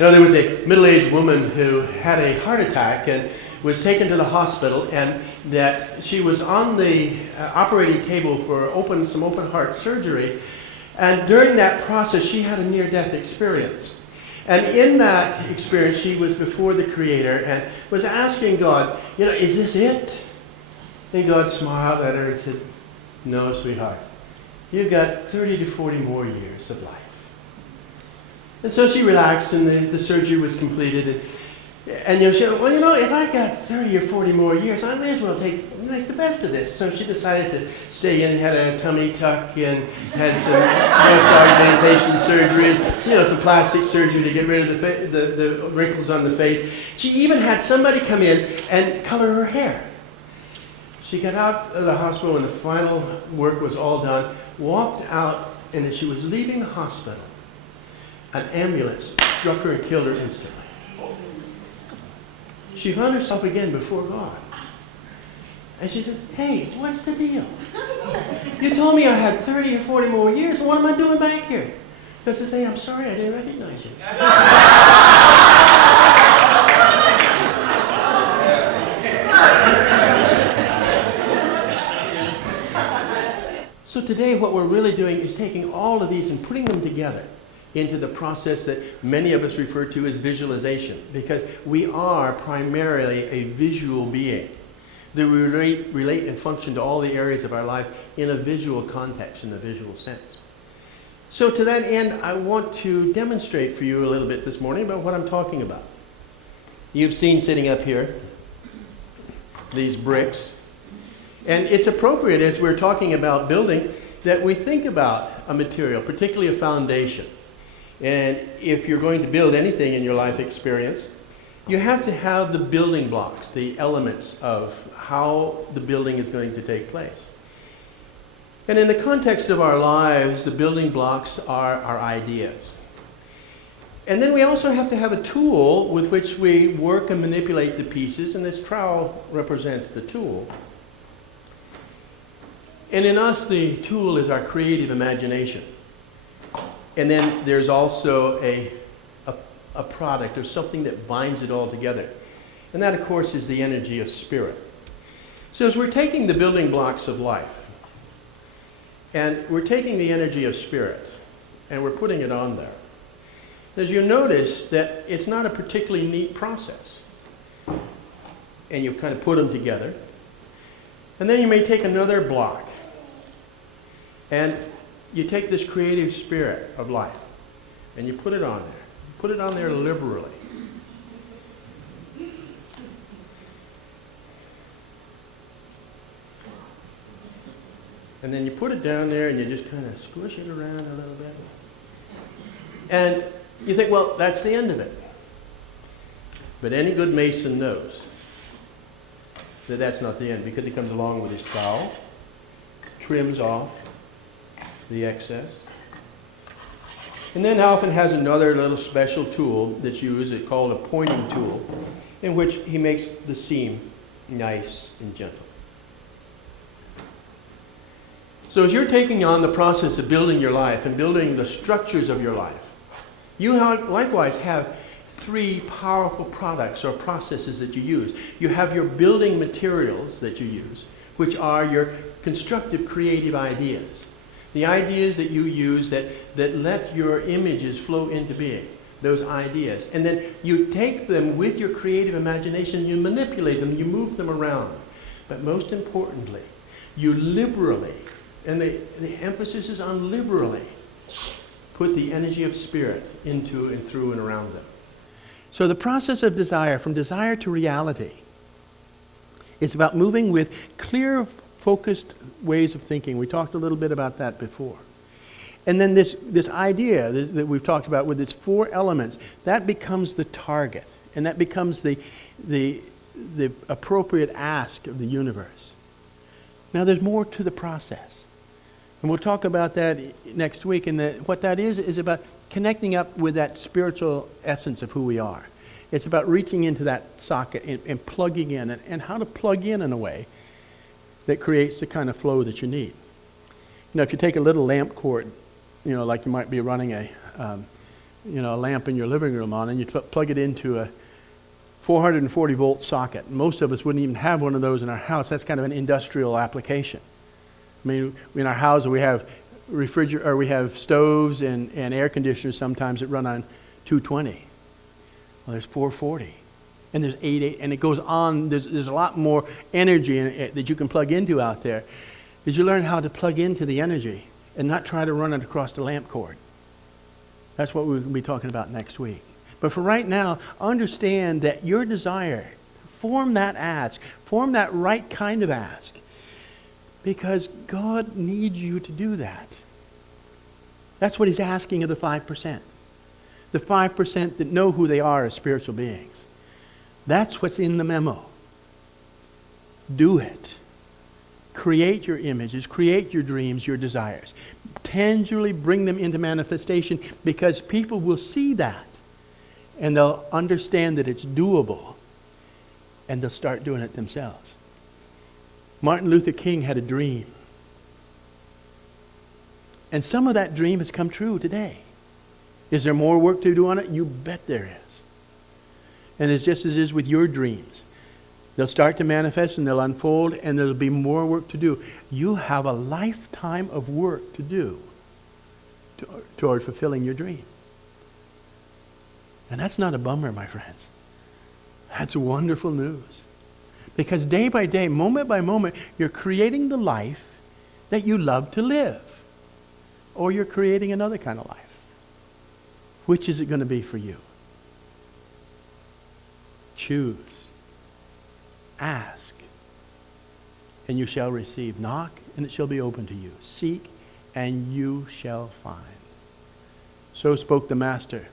Now, there was a middle-aged woman who had a heart attack and was taken to the hospital, and that she was on the operating table for some open heart surgery. And during that process, she had a near-death experience. And in that experience, she was before the Creator and was asking God, is this it? And God smiled at her and said, no, sweetheart. You've got 30 to 40 more years of life. And so she relaxed, and the surgery was completed. And she said, if I've got 30 or 40 more years, I may as well make the best of this. So she decided to stay in, had a tummy tuck, and had some breast augmentation surgery, and, some plastic surgery to get rid of the wrinkles on the face. She even had somebody come in and color her hair. She got out of the hospital when the final work was all done, walked out, and as she was leaving the hospital, an ambulance struck her and killed her instantly. She found herself again before God. And she said, hey, what's the deal? You told me I had 30 or 40 more years. What am I doing back here? Because to say, I'm sorry, I didn't recognize you. So today what we're really doing is taking all of these and putting them together into the process that many of us refer to as visualization, because we are primarily a visual being that relate and function to all the areas of our life in a visual context, in a visual sense. So to that end, I want to demonstrate for you a little bit this morning about what I'm talking about. You've seen sitting up here these bricks, and it's appropriate as we're talking about building that we think about a material, particularly a foundation. And if you're going to build anything in your life experience, you have to have the building blocks, the elements of how the building is going to take place. And in the context of our lives, the building blocks are our ideas. And then we also have to have a tool with which we work and manipulate the pieces, and this trowel represents the tool. And in us, the tool is our creative imagination. And then there's also a product or something that binds it all together. And that, of course, is the energy of spirit. So as we're taking the building blocks of life, and we're taking the energy of spirit, and we're putting it on there, as you notice that it's not a particularly neat process. And you kind of put them together. And then you may take another block, and you take this creative spirit of life and you put it on there. Put it on there liberally. And then you put it down there and you just kind of squish it around a little bit. And you think, well, that's the end of it. But any good mason knows that that's not the end, because he comes along with his trowel, trims off the excess, and then often has another little special tool that's used, it's called a pointing tool, in which he makes the seam nice and gentle. So as you're taking on the process of building your life and building the structures of your life, you likewise have three powerful products or processes that you use. You have your building materials that you use, which are your constructive creative ideas. The ideas that you use that let your images flow into being, those ideas. And then you take them with your creative imagination, you manipulate them, you move them around. But most importantly, you liberally, and the emphasis is on liberally, put the energy of spirit into and through and around them. So the process of desire, from desire to reality, is about moving with clear, focused ways of thinking. We talked a little bit about that before. And then this idea that we've talked about with its four elements, that becomes the target. And that becomes the appropriate ask of the universe. Now there's more to the process. And we'll talk about that next week. And what that is about connecting up with that spiritual essence of who we are. It's about reaching into that socket and plugging in, and how to plug in a way that creates the kind of flow that you need. You know, if you take a little lamp cord, like you might be running a lamp in your living room on, and you plug it into a 440 volt socket. Most of us wouldn't even have one of those in our house. That's kind of an industrial application. I mean, in our house we have we have stoves and air conditioners sometimes that run on 220. Well, there's 440, and there's 8, and it goes on. There's a lot more energy in it that you can plug into out there. As you learn how to plug into the energy and not try to run it across the lamp cord. That's what we'll be talking about next week. But for right now, understand that your desire, form that ask, form that right kind of ask, because God needs you to do that. That's what he's asking of the 5%. The 5% that know who they are as spiritual beings. That's what's in the memo. Do it. Create your images, create your dreams, your desires. Tangibly bring them into manifestation, because people will see that and they'll understand that it's doable, and they'll start doing it themselves. Martin Luther King had a dream. And some of that dream has come true today. Is there more work to do on it? You bet there is. And it's just as it is with your dreams. They'll start to manifest and they'll unfold, and there'll be more work to do. You have a lifetime of work to do toward fulfilling your dream. And that's not a bummer, my friends. That's wonderful news. Because day by day, moment by moment, you're creating the life that you love to live. Or you're creating another kind of life. Which is it going to be for you? Choose. Ask, and you shall receive. Knock, and it shall be open to you. Seek, and you shall find. So spoke the Master,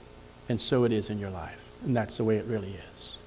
and so it is in your life. And that's the way it really is.